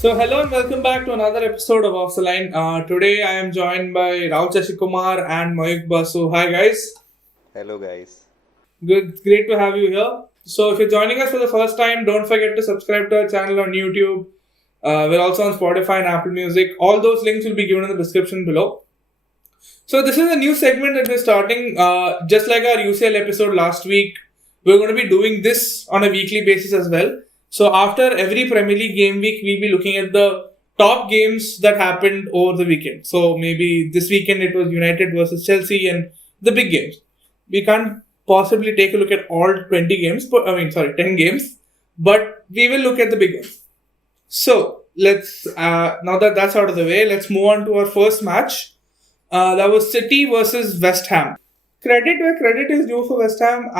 So, hello and welcome back to another episode of Off the Line. Today, I am joined by Rahul Sasikumar and Mayukh Basu. Hi, guys. Hello, guys. Good, great to have you here. So, if you're joining us for the first time, don't forget to subscribe to our channel on YouTube. We're also on Spotify and Apple Music. All those links will be given in the description below. So, this is a new segment that we're starting. Just like our UCL episode last week, we're going to be doing this on a weekly basis as well. So, after every Premier League game week, we'll be looking at the top games that happened over the weekend. So, maybe this weekend it was United versus Chelsea and the big games. We can't possibly take a look at all 20 games, but 10 games, but we will look at the big games. So, let's, now that that's out of the way, let's move on to our first match. That was City versus West Ham. Credit where credit is due for West Ham.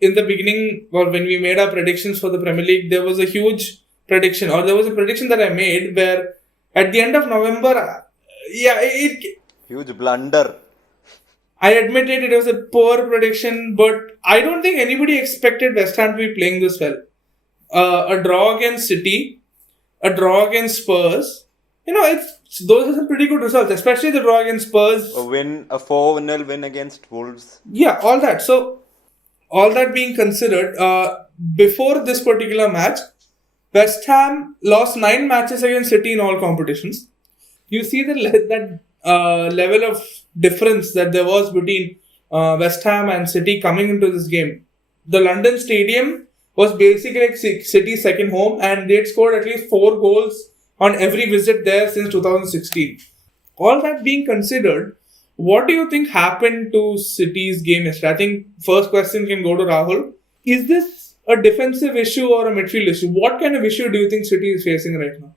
In the beginning, or when we made our predictions for the Premier League, there was a huge prediction, or there was a prediction that I made where at the end of November, Huge blunder. I admitted it was a poor prediction, but I don't think anybody expected West Ham to be playing this well. A draw against City, a draw against Spurs. Those are some pretty good results, especially the draw against Spurs. A 4-0 win against Wolves. Yeah, all that. So, all that being considered, before this particular match, West Ham lost 9 matches against City in all competitions. You see that level of difference that there was between West Ham and City coming into this game. The London Stadium was basically like City's second home, and they'd scored at least 4 goals on every visit there since 2016. All that being considered, what do you think happened to City's game yesterday? I think first question can go to Rahul. Is this a defensive issue or a midfield issue? What kind of issue do you think City is facing right now?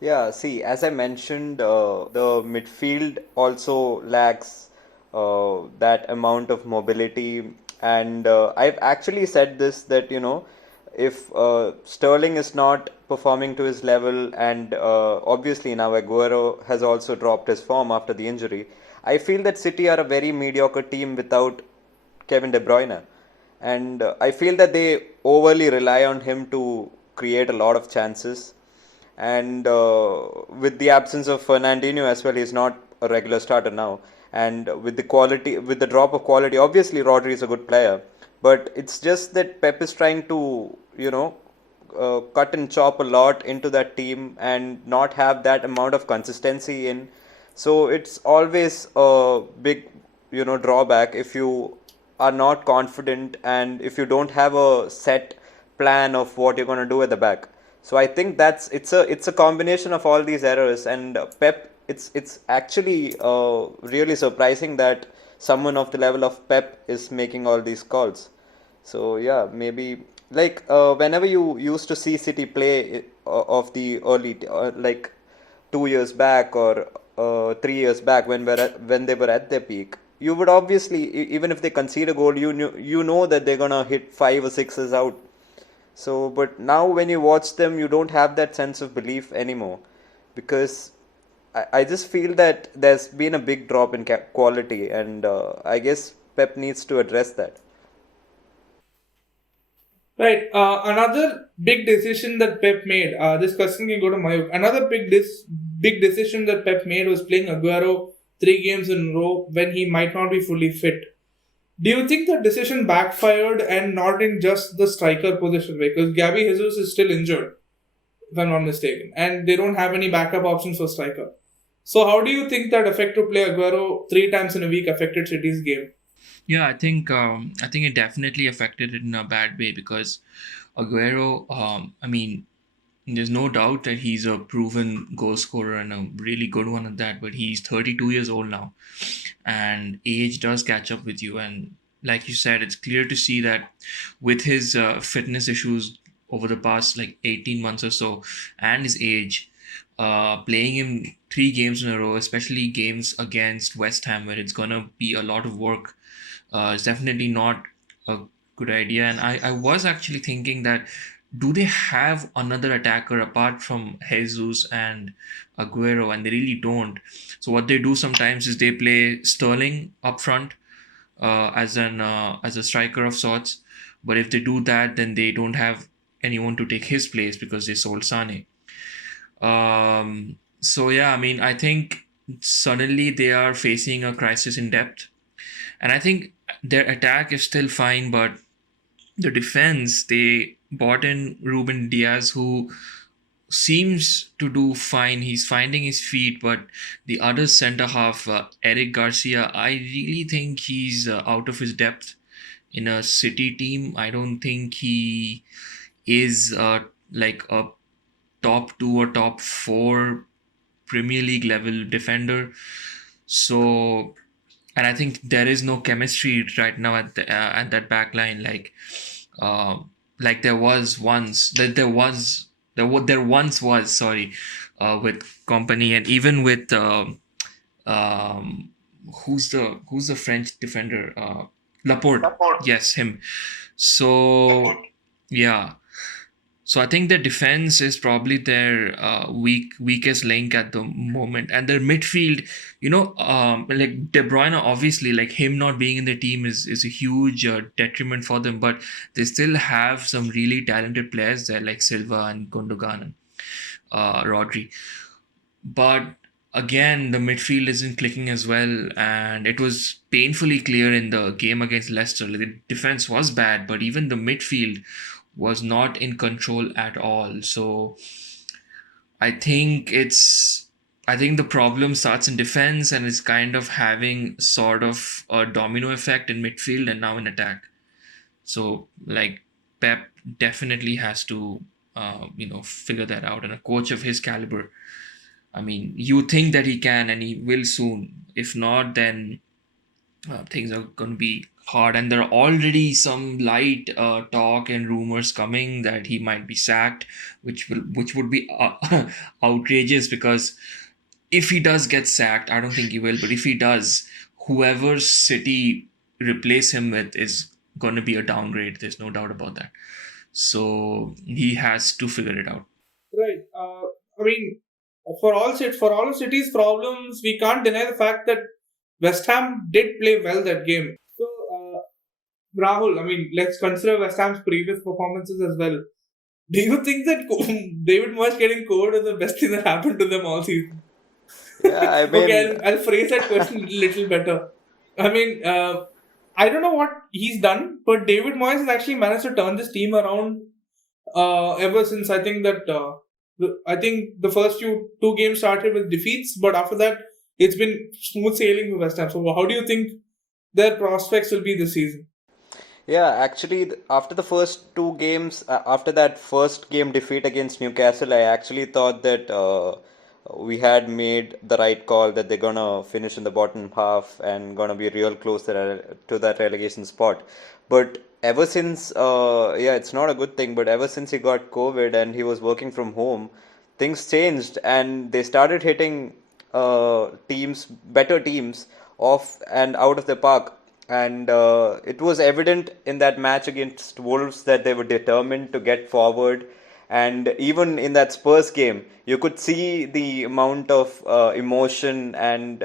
Yeah, see, as I mentioned, the midfield also lacks that amount of mobility. And I've actually said this that, if Sterling is not performing to his level, and obviously now Aguero has also dropped his form after the injury, I feel that City are a very mediocre team without Kevin De Bruyne. And I feel that they overly rely on him to create a lot of chances. And with the absence of Fernandinho as well, he's not a regular starter now. And with the drop of quality, obviously Rodri is a good player, but it's just that Pep is trying to, cut and chop a lot into that team and not have that amount of consistency in. So it's always a big, drawback if you are not confident and if you don't have a set plan of what you're going to do at the back. So I think it's a combination of all these errors, and Pep. It's actually really surprising that someone of the level of Pep is making all these calls. So yeah, maybe like whenever you used to see City play of the early like 2 years back or 3 years back when they were at their peak, you would obviously even if they concede a goal, you know that they're gonna hit 5 or 6s out. So, but now when you watch them, you don't have that sense of belief anymore, because I just feel that there's been a big drop in quality, and I guess Pep needs to address that. Right. Another big decision that Pep made. This question can go to Mayuk. Another big decision that Pep made was playing Aguero 3 games in a row when he might not be fully fit. Do you think the decision backfired, and not in just the striker position? Because Gabby Jesus is still injured, if I'm not mistaken, and they don't have any backup options for striker. So how do you think that effect to play Aguero 3 times in a week affected City's game? Yeah, I think it definitely affected it in a bad way because Aguero. I mean, there's no doubt that he's a proven goal scorer and a really good one at that. But he's 32 years old now, and age does catch up with you. And like you said, it's clear to see that with his fitness issues over the past like 18 months or so, and his age, playing him 3 games in a row, especially games against West Ham, where it's gonna be a lot of work, is definitely not a good idea. And I was actually thinking that do they have another attacker apart from Jesus and Aguero? And they really don't. So what they do sometimes is they play Sterling up front as a striker of sorts. But if they do that, then they don't have anyone to take his place because they sold Sane. So yeah, I mean, I think suddenly they are facing a crisis in depth, and I think their attack is still fine, but the defense, they bought in Ruben Diaz, who seems to do fine. He's finding his feet, but the other center half, Eric Garcia, I really think he's out of his depth in a City team. I don't think he is like a top two or top four Premier League level defender. So, and I think there is no chemistry right now at that back line, uh, like there was once. That there once was, sorry, with Company, and even with um, who's the French defender, Laporte. Yes, him. So yeah. So I think their defense is probably their weakest link at the moment, and their midfield, like De Bruyne, obviously, like him not being in the team is a huge detriment for them. But they still have some really talented players there, like Silva and Gundogan and Rodri. But again, the midfield isn't clicking as well, and it was painfully clear in the game against Leicester. Like, the defense was bad, but even the midfield was not in control at all. So I think I think the problem starts in defense and is kind of having sort of a domino effect in midfield and now in attack. So like Pep definitely has to figure that out, and a coach of his caliber, I mean, you think that he can and he will soon. If not, then things are going to be hard. And there are already some light talk and rumors coming that he might be sacked, which would be outrageous, because if he does get sacked, I don't think he will, but if he does, whoever City replace him with is going to be a downgrade. There's no doubt about that. So he has to figure it out. Right. I mean, for all of City's problems, we can't deny the fact that West Ham did play well that game. So, Rahul, I mean, let's consider West Ham's previous performances as well. Do you think that David Moyes getting COVID is the best thing that happened to them all season? Yeah, I Okay, mean, I'll phrase that question a little better. I mean, I don't know what he's done, but David Moyes has actually managed to turn this team around ever since. I think the first two games started with defeats, but after that, it's been smooth sailing for West Ham. So, how do you think their prospects will be this season? yeah, actually, after the first two games, after that first game defeat against Newcastle, I actually thought that we had made the right call, that they're gonna finish in the bottom half and gonna be real close to that relegation spot. But ever since, yeah, it's not a good thing, but ever since he got COVID and he was working from home, things changed and they started hitting better teams, off and out of the park. And it was evident in that match against Wolves that they were determined to get forward. And even in that Spurs game, you could see the amount of emotion and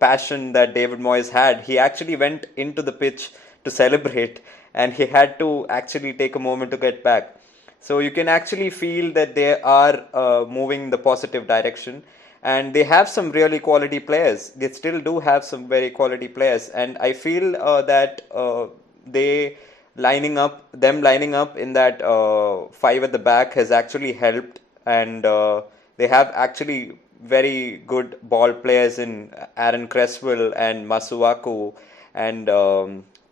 passion that David Moyes had. He actually went into the pitch to celebrate, and he had to actually take a moment to get back. So you can actually feel that they are moving in the positive direction, and they have some really quality players. They still do have some very quality players, and I feel that they lining up in that five at the back has actually helped, and they have actually very good ball players in Aaron Cresswell and Masuaku, and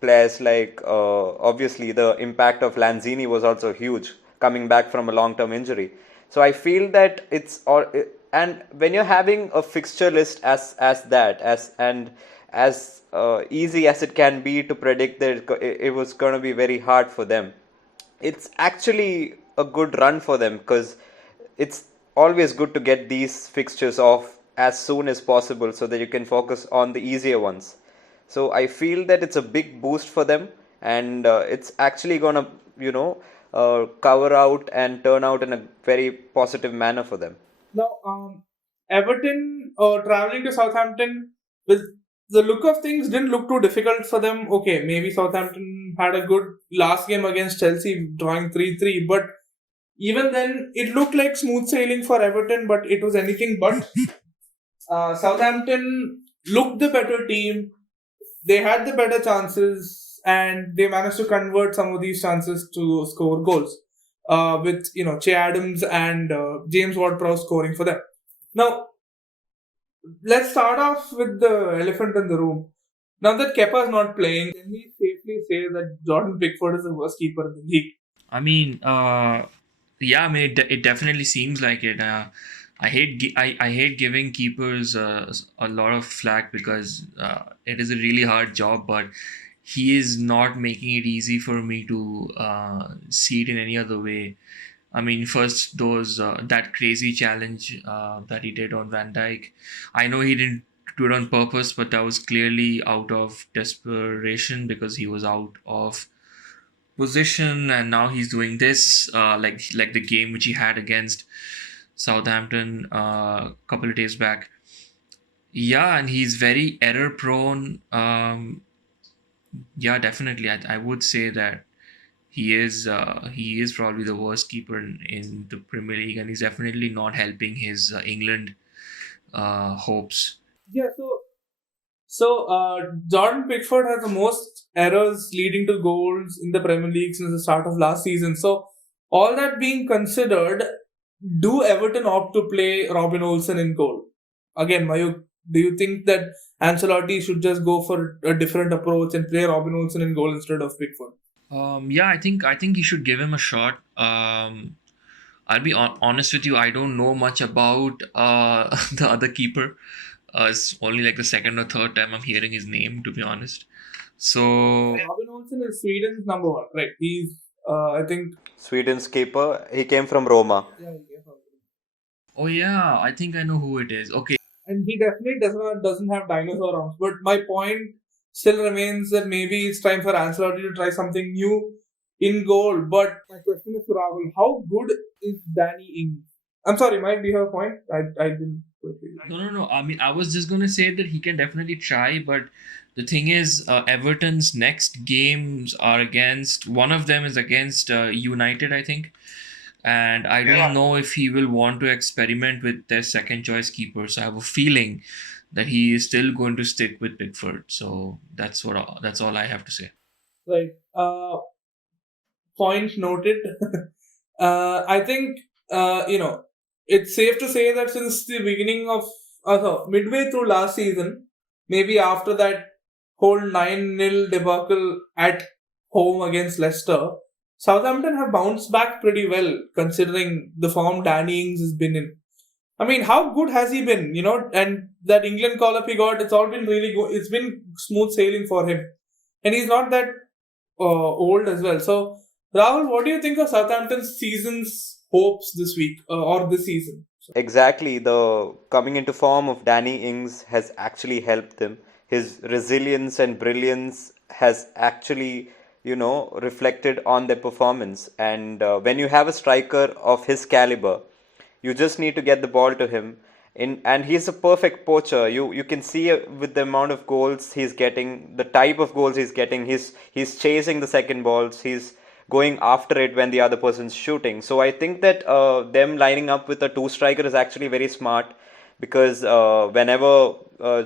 players like obviously the impact of Lanzini was also huge coming back from a long term injury. So I feel that it's all, and when you're having a fixture list as that as and as easy as it can be to predict that it was going to be very hard for them, it's actually a good run for them, because it's always good to get these fixtures off as soon as possible so that you can focus on the easier ones. So I feel that it's a big boost for them, and it's actually gonna, cover out and turn out in a very positive manner for them. Now, Everton traveling to Southampton, with the look of things, didn't look too difficult for them. Okay, maybe Southampton had a good last game against Chelsea, drawing 3-3, but Even then, it looked like smooth sailing for Everton, but it was anything but. Southampton looked the better team. They had the better chances, and they managed to convert some of these chances to score goals. With Che Adams and James Ward-Prowse scoring for them. Now, let's start off with the elephant in the room. Now that Kepa is not playing, can we safely say that Jordan Pickford is the worst keeper in the league? I mean, yeah, I mean, it definitely seems like it. I hate giving keepers a lot of flack because it is a really hard job, but he is not making it easy for me to see it in any other way. I mean, first those that crazy challenge that he did on Van Dyke. I know he didn't do it on purpose, but that was clearly out of desperation because he was out of position, and now he's doing this like the game which he had against Southampton a couple of days back. Yeah, and he's very error prone. Yeah, definitely, I would say that he is probably the worst keeper in the Premier League, and he's definitely not helping his England hopes. Yeah, so Jordan Pickford has the most errors leading to goals in the Premier League since the start of last season. So, all that being considered, do Everton opt to play Robin Olsen in goal? Again, Mayukh, do you think that Ancelotti should just go for a different approach and play Robin Olsen in goal instead of Pickford? Yeah, I think you should give him a shot. I'll be honest with you. I don't know much about the other keeper. It's only like the second or third time I'm hearing his name, to be honest. So, Robin Olsen is Sweden's number one, right? He's, I think, Sweden's keeper. He came from Roma. yeah, oh yeah, I think I know who it is. Okay. and he definitely doesn't have dinosaur arms. But my point still remains that maybe it's time for Ancelotti to try something new in goal. But my question is to Rahul: how good is Danny Ings? I'm sorry, Mike. Do you have a point? I didn't. Quite hear you. No. I mean, I was just gonna say that he can definitely try, but the thing is, Everton's next games are against one of them is against United, I think, and I don't know if he will want to experiment with their second choice keeper. So I have a feeling that he is still going to stick with Pickford. So that's all I have to say. Right. Point noted. I think it's safe to say that since the beginning of so midway through last season, maybe after that whole 9-0 debacle at home against Leicester, Southampton have bounced back pretty well considering the form Danny Ings has been in. I mean, how good has he been? And that England call up he got, it's all been really good. It's been smooth sailing for him, and he's not that old as well. So, Rahul, what do you think of Southampton's season's hopes this week or this season? Exactly, the coming into form of Danny Ings has actually helped him. His resilience and brilliance has actually, reflected on their performance. And when you have a striker of his caliber, you just need to get the ball to him. And he's a perfect poacher. You can see with the amount of goals he's getting, the type of goals he's getting. He's chasing the second balls. He's going after it when the other person's shooting. So I think that them lining up with a two striker is actually very smart because whenever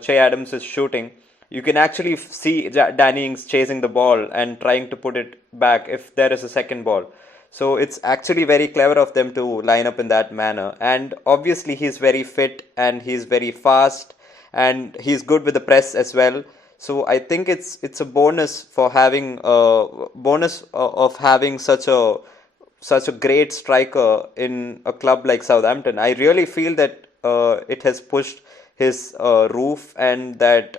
Che Adams is shooting, you can actually see Danny Ings chasing the ball and trying to put it back if there is a second ball. So it's actually very clever of them to line up in that manner. And obviously, he's very fit and he's very fast and he's good with the press as well. So I think it's a bonus for having bonus of having such a great striker in a club like Southampton. I really feel that it has pushed his roof and that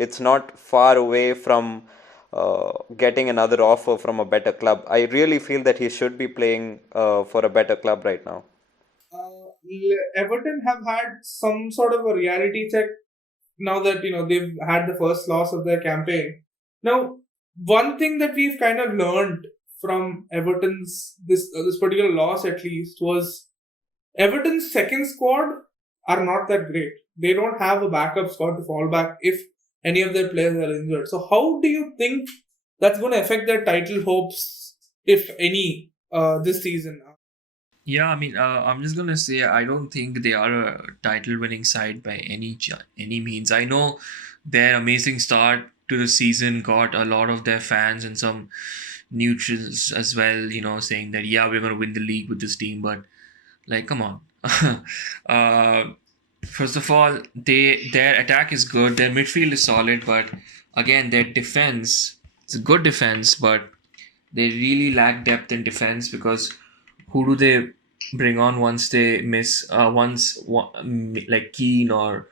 it's not far away from getting another offer from a better club. I really feel that he should be playing for a better club right now. Everton have had some sort of a reality check now that they've had the first loss of their campaign. Now, one thing that we've kind of learned from Everton's this particular loss at least was Everton's second squad are not that great. They don't have a backup squad to fall back if any of their players are injured. So, how do you think that's going to affect their title hopes, if any, this season? Yeah, I mean, I'm just gonna say I don't think they are a title-winning side by any means. I know their amazing start to the season got a lot of their fans and some neutrals as well, saying that yeah, we're gonna win the league with this team, but like, come on. uh, First of all, their attack is good, their midfield is solid, but again, their defense, it's a good defense, but they really lack depth in defense because who do they bring on once they miss like Keane or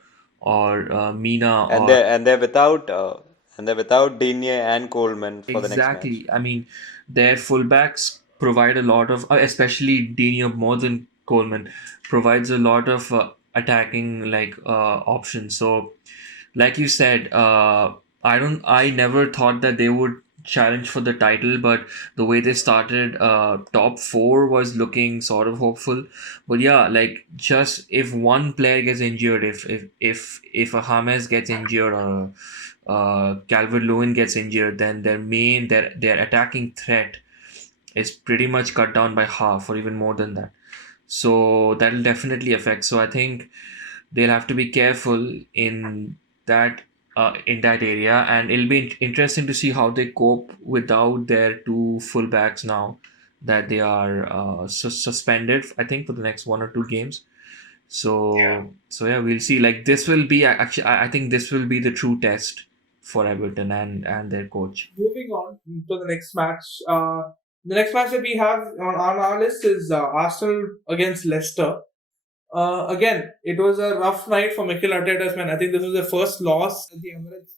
Mina And or they're without Digne and Coleman for the next match. exactly. I mean, their fullbacks provide a lot of, especially Dino more than Coleman, provides a lot of attacking like options. So, like you said, I never thought that they would challenge for the title, but the way they started, top four was looking sort of hopeful. But yeah, like just if one player gets injured, if a James gets injured or Calvert Lewin gets injured, then their attacking threat is pretty much cut down by half or even more than that. So that'll definitely affect. So I think they'll have to be careful that in that area, and it'll be interesting to see how they cope without their two fullbacks now that they are suspended. I think for the next 1 or 2 games. So yeah, we'll see. Like this will be actually, I think this will be the true test for Everton and their coach. Moving on to the next match. The next match that we have on our list is Arsenal against Leicester. Again, it was a rough night for Mikel Arteta's men. I think this was their first loss at the Emirates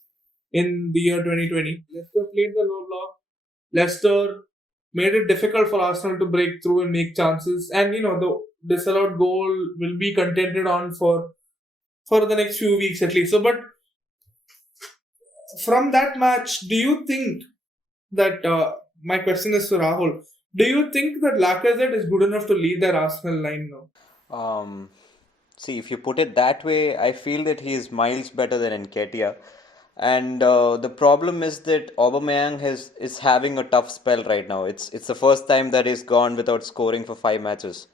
in the year 2020. Leicester played the low block. Leicester made it difficult for Arsenal to break through and make chances. And the disallowed goal will be contended on for the next few weeks at least. So, but from that match, do you think that my question is to Rahul? Do you think that Lacazette is good enough to lead their Arsenal line now? Um, See, if you put it that way, I feel that he is miles better than Nketiah. And the problem is that Aubameyang is having a tough spell right now. It's the first time that he's gone without scoring for 5 matches.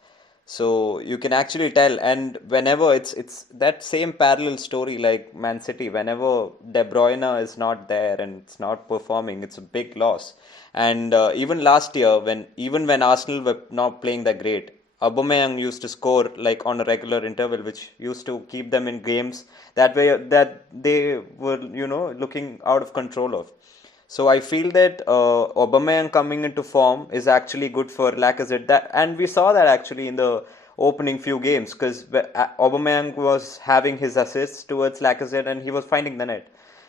So you can actually tell. And whenever it's that same parallel story like Man City, whenever De Bruyne is not there and it's not performing, it's a big loss. And even last year, when Arsenal were not playing that great, Aubameyang used to score like on a regular interval, which used to keep them in games that they were looking out of control of. So I feel that Aubameyang coming into form is actually good for Lacazette. And we saw that actually in the opening few games because Aubameyang was having his assists towards Lacazette and he was finding the net.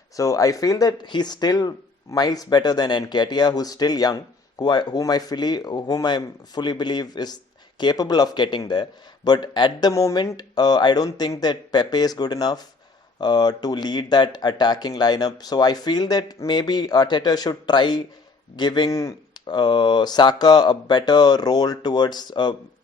So I feel that he's still miles better than Nketiah, who's still young, whom I fully believe is capable of getting there. But at the moment, I don't think that Pepe is good enough to lead that attacking lineup. So I feel that maybe Arteta should try giving Saka a better role towards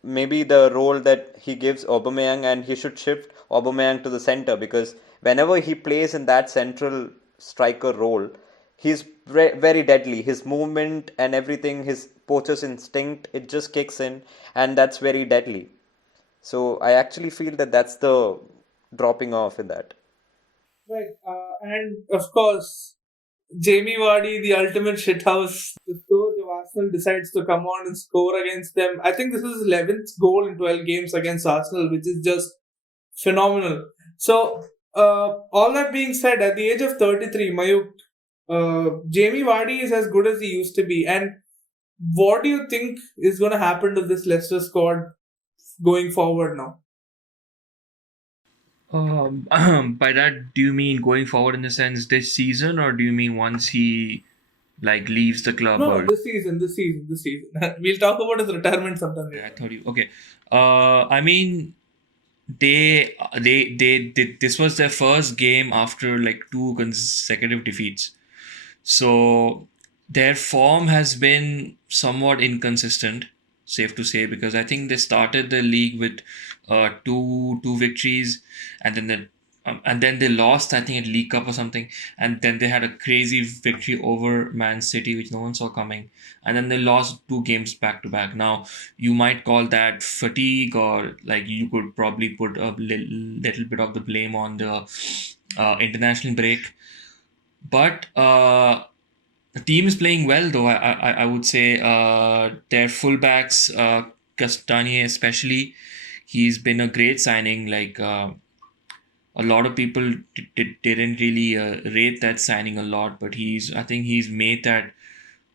maybe the role that he gives Aubameyang, and he should shift Aubameyang to the center because whenever he plays in that central striker role, he's very deadly. His movement and everything, his poacher's instinct, it just kicks in, and that's very deadly. So I actually feel that that's the dropping off in that. Right. And of course, Jamie Vardy, the ultimate shithouse. The coach of Arsenal decides to come on and score against them. I think this is his 11th goal in 12 games against Arsenal, which is just phenomenal. So, all that being said, at the age of 33, Mayukh, Jamie Vardy is as good as he used to be. And what do you think is going to happen to this Leicester squad going forward now? By that, do you mean going forward in the sense this season, or do you mean once he like leaves the club? No, Or this season. We'll talk about his retirement sometime I later. thought you okay. I mean, they did. This was their first game after like two consecutive defeats. So their form has been somewhat inconsistent, safe to say, because I think they started the league with two victories, and then and then they lost, I think, at League Cup or something, and then they had a crazy victory over Man City, which no one saw coming, and then they lost two games back to back. Now, you might call that fatigue, or like you could probably put a little bit of the blame on the international break, but the team is playing well, though. I would say their fullbacks, Castagna especially, he's been a great signing. Like. A lot of people didn't really rate that signing a lot, but I think he's made that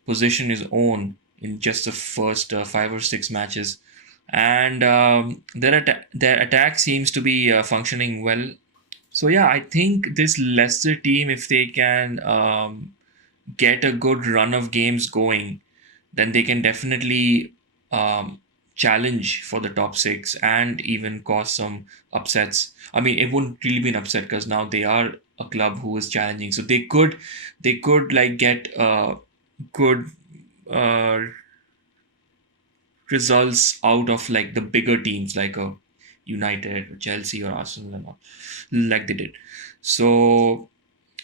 position his own in just the first 5 or 6 matches, and their attack seems to be functioning well. So yeah, I think this Leicester team, if they can get a good run of games going, then they can definitely challenge for the top six and even cause some upsets. I mean, it wouldn't really be an upset because now they are a club who is challenging, so they could like get good uh, results out of like the bigger teams like a United, or Chelsea, or Arsenal, and all, like they did. So,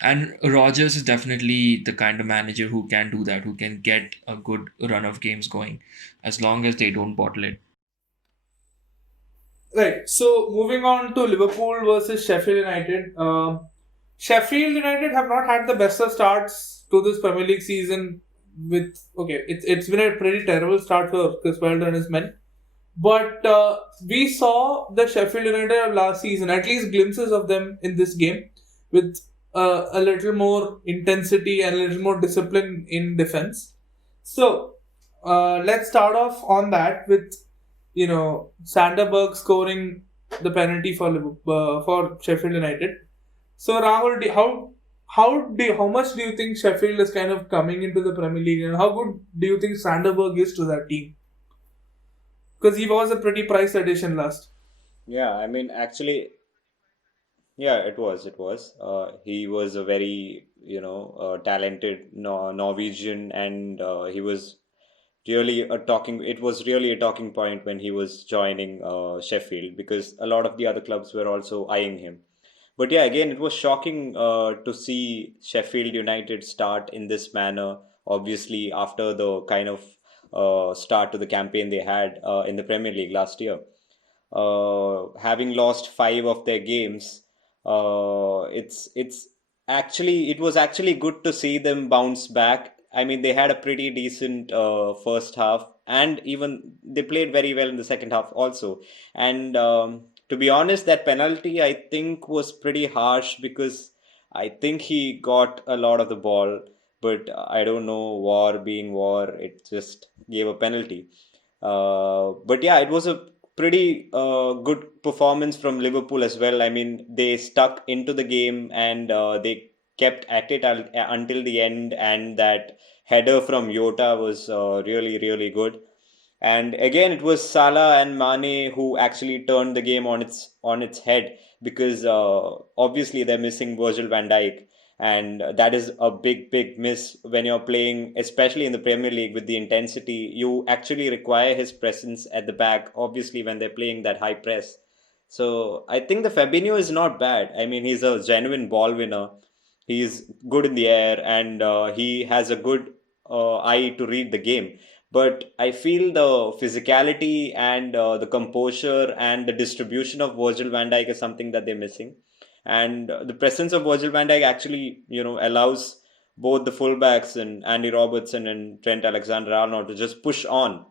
and Rogers is definitely the kind of manager who can do that, who can get a good run of games going, as long as they don't bottle it. Right. So moving on to Liverpool versus Sheffield United. Sheffield United have not had the best of starts to this Premier League season. It's been a pretty terrible start for Chris Wilder and his men. But we saw the Sheffield United of last season, at least glimpses of them in this game, with a little more intensity and a little more discipline in defense. So let's start off on that with Sanderberg scoring the penalty for for Sheffield United. So Rahul, how much do you think Sheffield is kind of coming into the Premier League, and how good do you think Sanderberg is to that team? Because he was a pretty priced addition last. Yeah, I mean, actually, yeah, it was. It was. He was a very, talented Norwegian, and he was really a talking. It was really a talking point when he was joining Sheffield, because a lot of the other clubs were also eyeing him. But yeah, again, it was shocking to see Sheffield United start in this manner. Obviously, after the kind of start to the campaign they had in the Premier League last year, having lost five of their games, it was actually good to see them bounce back. I mean, they had a pretty decent first half, and even they played very well in the second half also. And to be honest, that penalty I think was pretty harsh, because I think he got a lot of the ball, but I don't know, war being war, it just gave a penalty. But yeah, it was a pretty good performance from Liverpool as well. I mean, they stuck into the game, and they kept at it until the end. And that header from Yota was really, really good. And again, it was Salah and Mane who actually turned the game on its head, because obviously they're missing Virgil van Dijk, and that is a big miss when you're playing, especially in the Premier League with the intensity. You actually require his presence at the back, obviously when they're playing that high press. So I think the Fabinho is not bad. I mean, he's a genuine ball winner. He's good in the air, and he has a good eye to read the game. But I feel the physicality and the composure and the distribution of Virgil van Dijk is something that they're missing. And the presence of Virgil van Dijk actually, allows both the fullbacks and Andy Robertson and Trent Alexander-Arnold to just push on.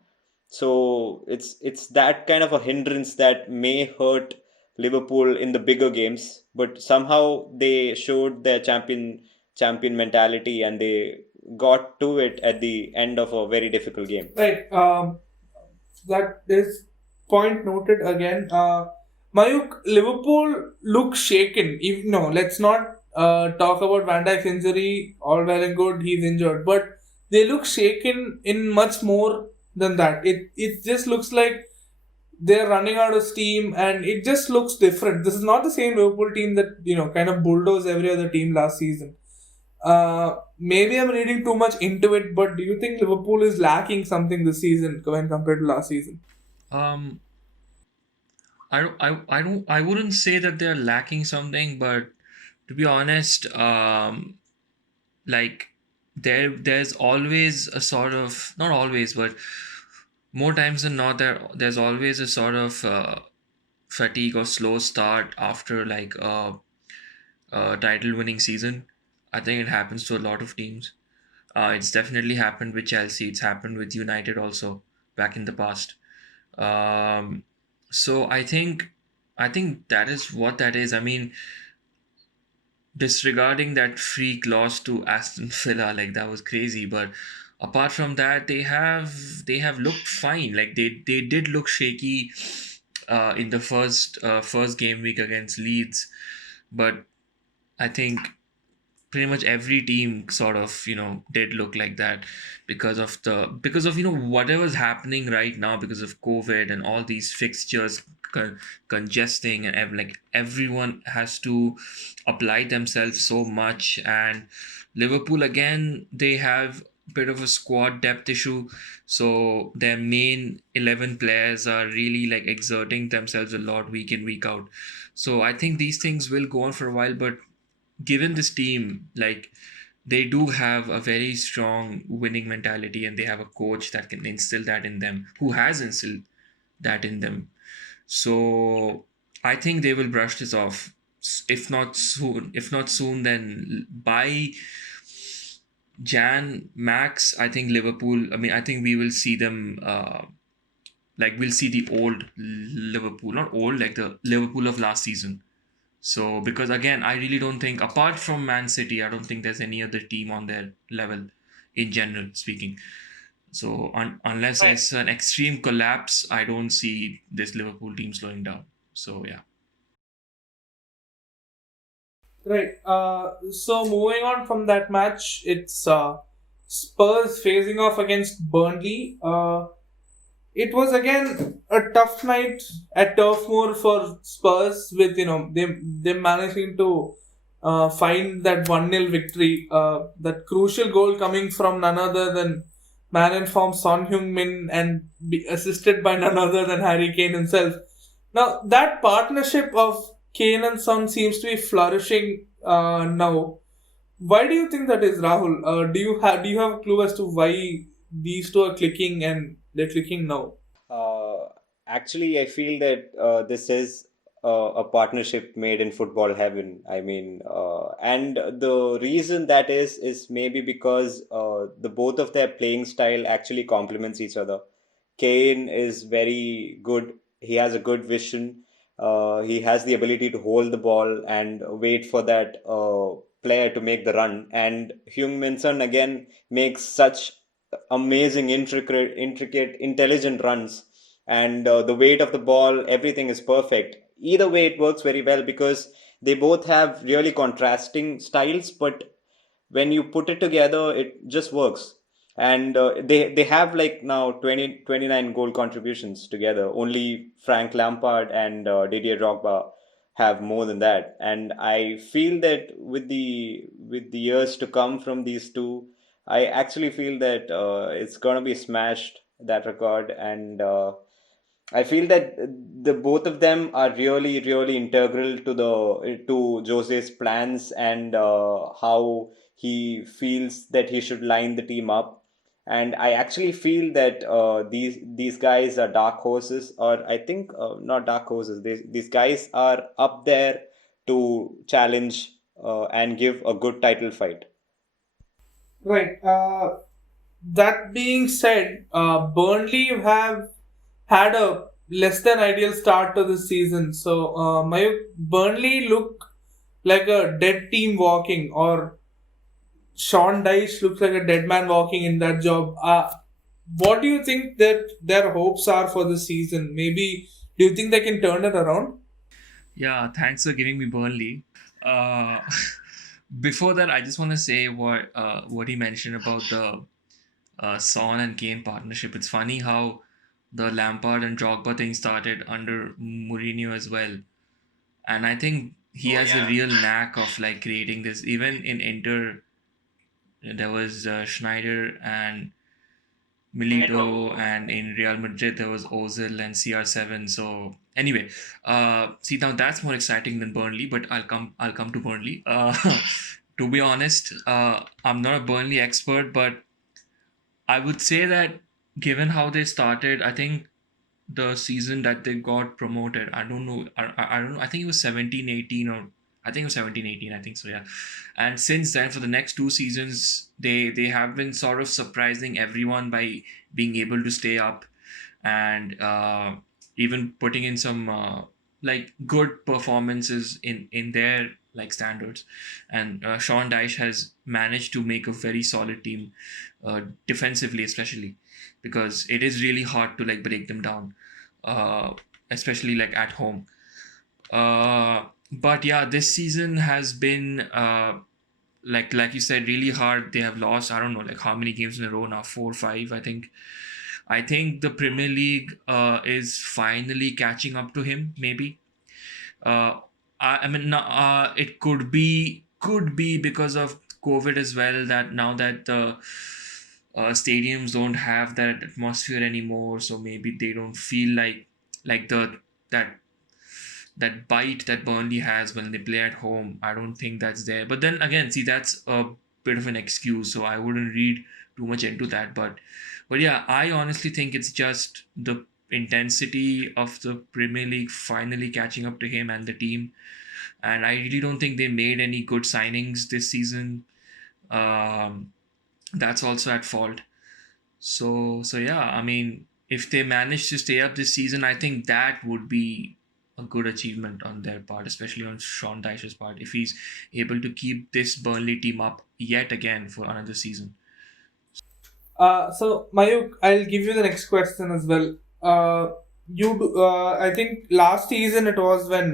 So it's that kind of a hindrance that may hurt Liverpool in the bigger games, but somehow they showed their champion mentality, and they got to it at the end of a very difficult game. Right. That is point noted again. Mayukh, Liverpool look shaken. No, let's not talk about Van Dijk's injury. All well and good, he's injured, but they look shaken in much more than that. It just looks like they're running out of steam, and it just looks different. This is not the same Liverpool team that kind of bulldozed every other team last season. Maybe I'm reading too much into it, but do you think Liverpool is lacking something this season when compared to last season? Um, I wouldn't say that they're lacking something, but to be honest, like there's always a sort of, not always, but more times than not, there's always a sort of fatigue or slow start after like a title winning season. I think it happens to a lot of teams. It's definitely happened with Chelsea. It's happened with United also back in the past. Um, so I think that is what that is. I mean, disregarding that freak loss to Aston Villa, like that was crazy. But apart from that, they have looked fine. Like they did look shaky in the first game week against Leeds, but I think pretty much every team sort of did look like that because of whatever's happening right now because of COVID and all these fixtures congesting and like everyone has to apply themselves so much. And Liverpool, again, they have a bit of a squad depth issue, so their main 11 players are really like exerting themselves a lot week in week out. So I think these things will go on for a while, but given this team, like they do have a very strong winning mentality and they have a coach that can instill that in them, who has instilled that in them. So I think they will brush this off. If not soon, then by Jan Max, I think Liverpool. I mean, I think we will see them. Like we'll see the old Liverpool, not old, like the Liverpool of last season. So, because again, I really don't think, apart from Man City, I don't think there's any other team on their level in general speaking. So, unless Right. there's an extreme collapse, I don't see this Liverpool team slowing down. So, yeah. Right. So moving on from that match, it's Spurs facing off against Burnley. It was again a tough night at Turf Moor for Spurs, with they managing to find that 1-0 victory. That crucial goal coming from none other than man in form Son Heung-min, and be assisted by none other than Harry Kane himself. Now that partnership of Kane and Son seems to be flourishing now. Why do you think that is, Rahul? Do you have a clue as to why these two are clicking and they're clicking now? Uh, Actually, I feel that this is a partnership made in football heaven. I mean, and the reason that is maybe because the both of their playing style actually complements each other. Kane is very good. He has a good vision. He has the ability to hold the ball and wait for that player to make the run. And Heung-min Son again makes such amazing, intricate, intelligent runs, and the weight of the ball, everything is perfect. Either way, it works very well because they both have really contrasting styles, but when you put it together, it just works. And they have like now 29 goal contributions together. Only Frank Lampard and Didier Drogba have more than that. And I feel that with the years to come from these two, I actually feel that it's gonna be smashed, that record. And I feel that the both of them are really, really integral to Jose's plans, and how he feels that he should line the team up. And I actually feel that these guys are dark horses, or I think not dark horses. These guys are up there to challenge and give a good title fight. Right. That being said, Burnley have had a less than ideal start to the season. So, Mayukh, Burnley look like a dead team walking, or Sean Dyche looks like a dead man walking in that job. What do you think that their hopes are for the season? Maybe do you think they can turn it around? Yeah, thanks for giving me Burnley. Uh, before that, I just want to say what he mentioned about the Son and Kane partnership. It's funny how the Lampard and Drogba thing started under Mourinho as well. And I think he has a real knack of like creating this. Even in Inter, there was Schneider and Milito, and in Real Madrid there was Ozil and CR7. So anyway, see now that's more exciting than Burnley, but I'll come to Burnley. To be honest, I'm not a Burnley expert, but I would say that given how they started, I think the season that they got promoted, I don't know, I don't know, I think it was 17-18, or I think it was 17-18, I think so, yeah. And since then, for the next two seasons, they have been sort of surprising everyone by being able to stay up, and even putting in some like good performances in their like standards. And Sean Dyche has managed to make a very solid team, defensively especially, because it is really hard to like break them down, uh, especially like at home. But yeah, this season has been like you said, really hard. They have lost, I don't know, like how many games in a row now, 4 or 5, I think. I think the Premier League is finally catching up to him. Maybe. Uh, I mean, it could be because of COVID as well. That now that the stadiums don't have that atmosphere anymore, so maybe they don't feel like that that bite that Burnley has when they play at home. I don't think that's there. But then again, see, that's a bit of an excuse, so I wouldn't read too much into that. But yeah, I honestly think it's just the intensity of the Premier League finally catching up to him and the team. And I really don't think they made any good signings this season. Um, that's also at fault. So yeah, I mean, if they manage to stay up this season, I think that would be a good achievement on their part, especially on Sean Dyche's part, if he's able to keep this Burnley team up yet again for another season. So Mayuk, I'll give you the next question as well. I think last season it was when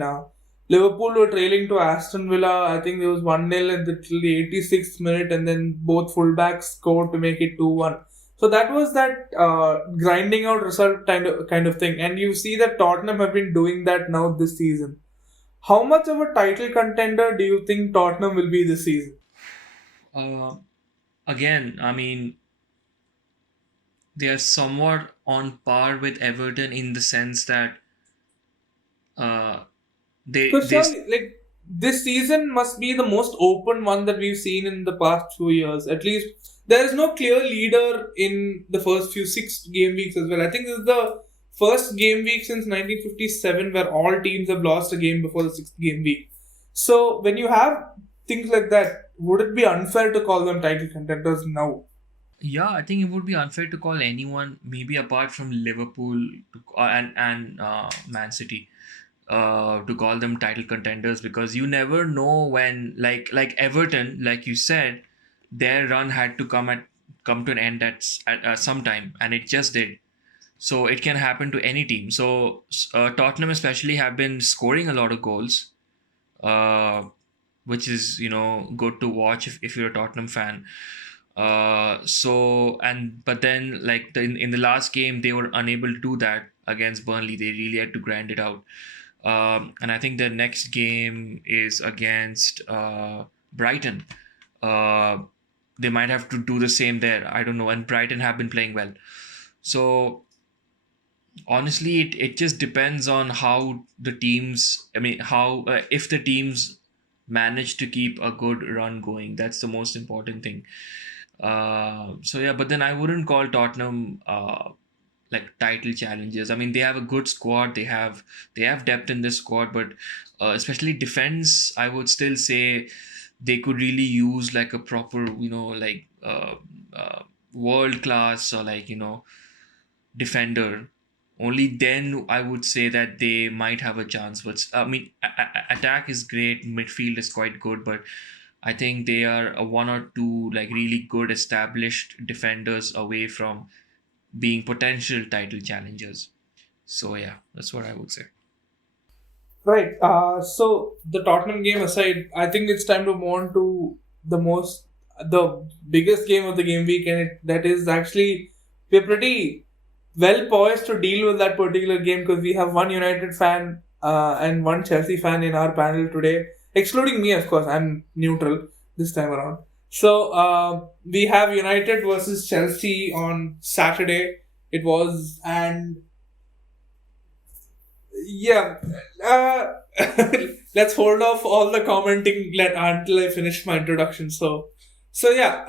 Liverpool were trailing to Aston Villa. I think there was 1-0 till the 86th minute, and then both fullbacks scored to make it 2-1. So that was that grinding out result kind of thing. And you see that Tottenham have been doing that now this season. How much of a title contender do you think Tottenham will be this season? Uh, Again, I mean, they are somewhat on par with Everton in the sense that uh, they Because they surely, like this season must be the most open one that we've seen in the past few years. At least there is no clear leader in the first few 6 game weeks as well. I think this is the first game week since 1957 where all teams have lost a game before the 6th game week. So when you have things like that, would it be unfair to call them title contenders now? Yeah, I think it would be unfair to call anyone, maybe apart from Liverpool and Man City, to call them title contenders, because you never know when, like Everton, like you said, their run had to come to an end at some time, and it just did. So it can happen to any team. So Tottenham especially have been scoring a lot of goals, uh, which is good to watch if you're a Tottenham fan. So and but then like in the last game they were unable to do that against Burnley. They really had to grind it out. And I think the next game is against Brighton. Uh, they might have to do the same there. I don't know. And Brighton have been playing well. So honestly, it just depends on how the teams, I mean, how if the teams manage to keep a good run going. That's the most important thing. So yeah, but then I wouldn't call Tottenham like title challengers. I mean, they have a good squad. They have depth in this squad, but especially defense, I would still say they could really use like a proper, like world class, or like defender. Only then I would say that they might have a chance. But I mean, attack is great, midfield is quite good, but I think they are a one or two like really good established defenders away from being potential title challengers. So yeah, that's what I would say. Right. So the Tottenham game aside, I think it's time to move on to the biggest game of the game week, and that is actually we're pretty well poised to deal with that particular game because we have one United fan and one Chelsea fan in our panel today, excluding me, of course. I'm neutral this time around. So we have United versus Chelsea on Saturday. It was, and yeah, uh, let's hold off all the commenting until I finish my introduction. So yeah,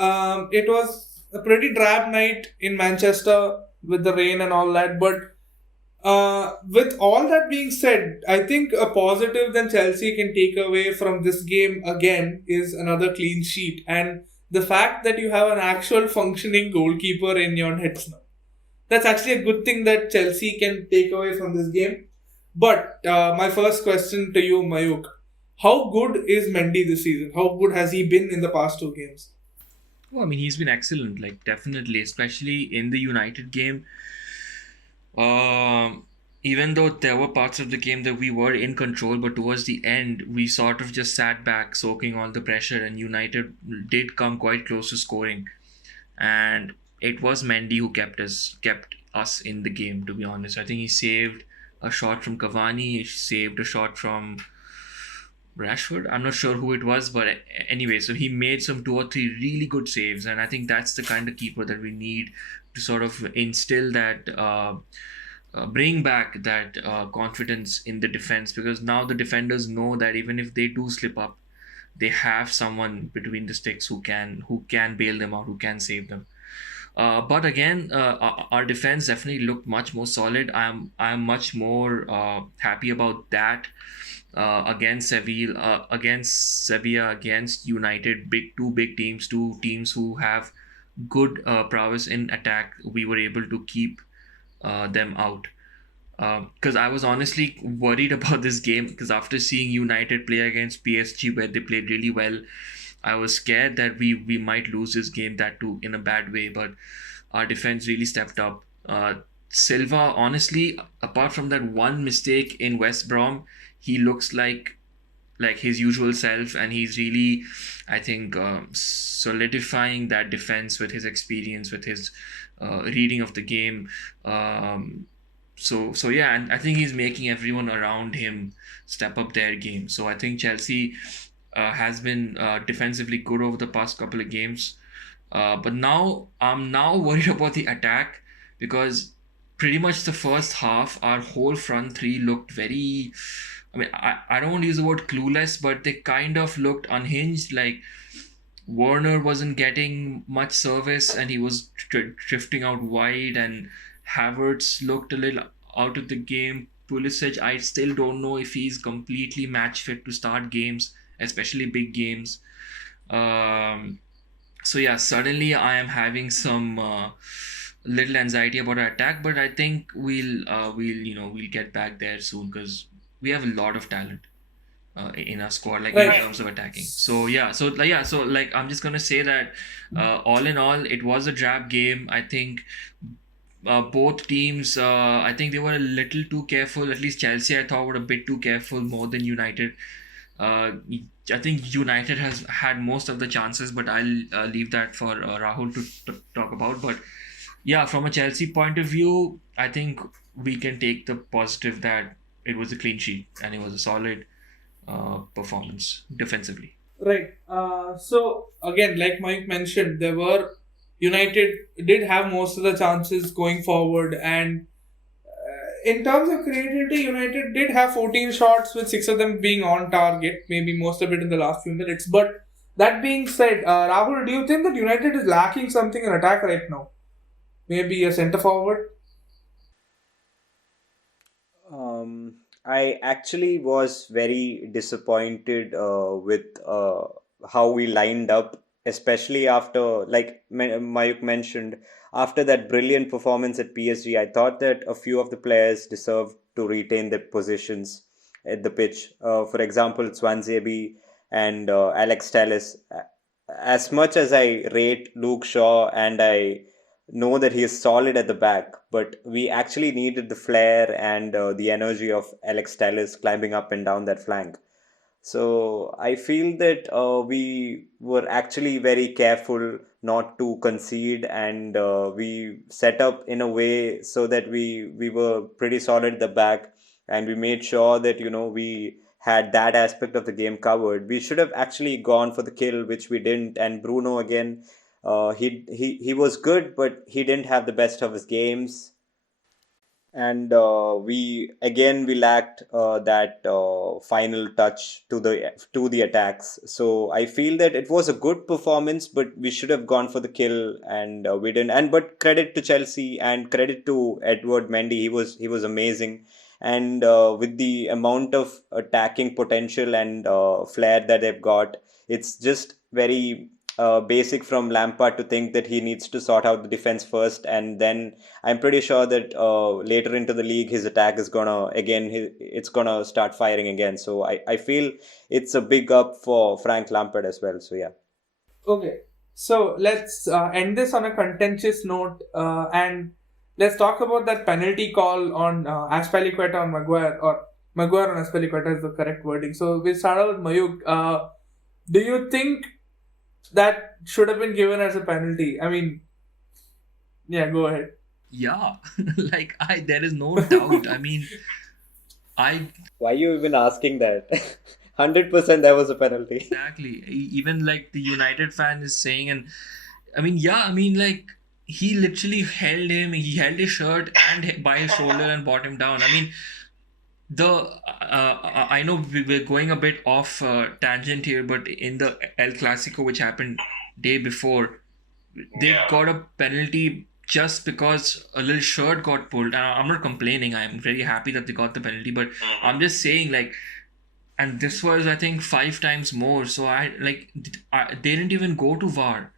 it was a pretty drab night in Manchester with the rain and all that. But with all that being said, I think a positive that Chelsea can take away from this game again is another clean sheet and the fact that you have an actual functioning goalkeeper in your nets now. That's actually a good thing that Chelsea can take away from this game. But my first question to you, Mayuk, how good is Mendy this season? How good has he been in the past two games? Well, I mean, he's been excellent, like definitely, especially in the United game. Um, Even though there were parts of the game that we were in control, but towards the end, we sort of just sat back, soaking all the pressure, and United did come quite close to scoring. And it was Mendy who kept us in the game. To be honest, I think he saved a shot from Cavani, he saved a shot from Rashford. I'm not sure who it was, but anyway, so he made some two or three really good saves, and I think that's the kind of keeper that we need to sort of instill that, bring back that confidence in the defense, because now the defenders know that even if they do slip up, they have someone between the sticks who can bail them out, who can save them. But again, our defense definitely looked much more solid. I'm much more happy about that against Sevilla, against United, two big teams, two teams who have good prowess in attack. We were able to keep them out. Because I was honestly worried about this game, because after seeing United play against PSG, where they played really well, I was scared that we might lose this game, that too in a bad way. But our defense really stepped up. Silva, honestly, apart from that one mistake in West Brom, he looks like his usual self, and he's really, I think, solidifying that defense with his experience, with his reading of the game. So yeah, and I think he's making everyone around him step up their game. So I think Chelsea has been defensively good over the past couple of games. But now I'm now worried about the attack, because pretty much the first half, our whole front three looked very. I mean, I don't want to use the word clueless, but they kind of looked unhinged. Like Werner wasn't getting much service, and he was drifting out wide, and Havertz looked a little out of the game. Pulisic, I still don't know if he's completely match fit to start games, especially big games. Um, so yeah, suddenly I am having some little anxiety about our attack, but I think we'll get back there soon, because we have a lot of talent in our squad, like in Right. terms of attacking. So yeah, so I'm just gonna say that all in all, it was a drab game. I think both teams, I think they were a little too careful. At least Chelsea, I thought, were a bit too careful, more than United. Uh, I think United has had most of the chances, but I'll leave that for Rahul to talk about. But yeah, from a Chelsea point of view, I think we can take the positive that it was a clean sheet and it was a solid performance defensively. Right. So again, like Mike mentioned, there were United did have most of the chances going forward, and in terms of creativity, United did have 14 shots, with six of them being on target. Maybe most of it in the last few minutes. But that being said, Rahul, do you think that United is lacking something in attack right now? Maybe a centre forward. I actually was very disappointed with how we lined up, especially after, like Mayuk mentioned, after that brilliant performance at PSG. I thought that a few of the players deserved to retain their positions at the pitch. For example, Swansea and Alex Telles. As much as I rate Luke Shaw and I know that he is solid at the back, but we actually needed the flair and the energy of Alex Telles climbing up and down that flank. So I feel that we were actually very careful not to concede, and we set up in a way so that we were pretty solid at the back, and we made sure that we had that aspect of the game covered. We should have actually gone for the kill, which we didn't. And Bruno again, he was good, but he didn't have the best of his games. And we lacked that final touch to the attacks. So I feel that it was a good performance, but we should have gone for the kill, and we didn't. And but credit to Chelsea and credit to Edward Mendy. He was amazing. And with the amount of attacking potential and flair that they've got, it's just very basic from Lampard to think that he needs to sort out the defense first, and then I'm pretty sure that later into the league, his attack is it's gonna start firing again. So I feel it's a big up for Frank Lampard as well. So yeah. Okay, so let's end this on a contentious note, and let's talk about that penalty call on Azpilicueta on Maguire, or Maguire on Azpilicueta is the correct wording. So we'll start out with Mayukh. Do you think that should have been given as a penalty? I mean, yeah, go ahead. Yeah, like there is no doubt. I mean, I Why are you even asking that? 100% there was a penalty. exactly even like the United fan is saying, and I mean, yeah, I mean, like he literally held him. He held his shirt and by his shoulder and brought him down. I mean, I know we're going a bit off tangent here, but in the El Clasico, which happened day before, they got a penalty just because a little shirt got pulled. I'm not complaining. I'm very happy that they got the penalty, but I'm just saying, like, and this was, I think, 5 times more. So they didn't even go to VAR.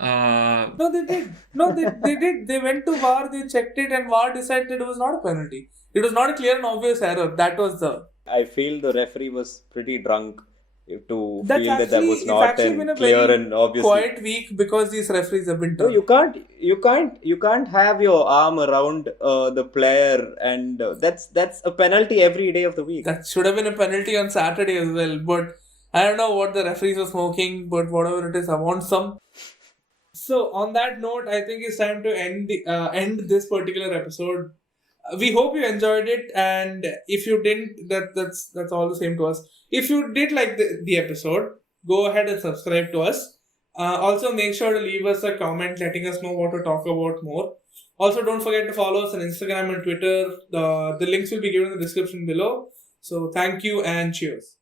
No, they did. No, they did. They went to VAR, they checked it, and VAR decided it was not a penalty. It was not a clear and obvious error. That was the. I feel the referee was pretty drunk to That's feel that actually was it's not actually been an a clear very and obvious. quiet week because these referees have been No, drunk. you can't have your arm around the player, and that's a penalty every day of the week. That should have been a penalty on Saturday as well. But I don't know what the referees were smoking, but whatever it is, I want some. So on that note, I think it's time to end this particular episode. We hope you enjoyed it, and if you didn't, that's all the same to us. If you did like the episode, go ahead and subscribe to us. Also, make sure to leave us a comment letting us know what to talk about more. Also, don't forget to follow us on Instagram and Twitter. The links will be given in the description below. So, thank you and cheers.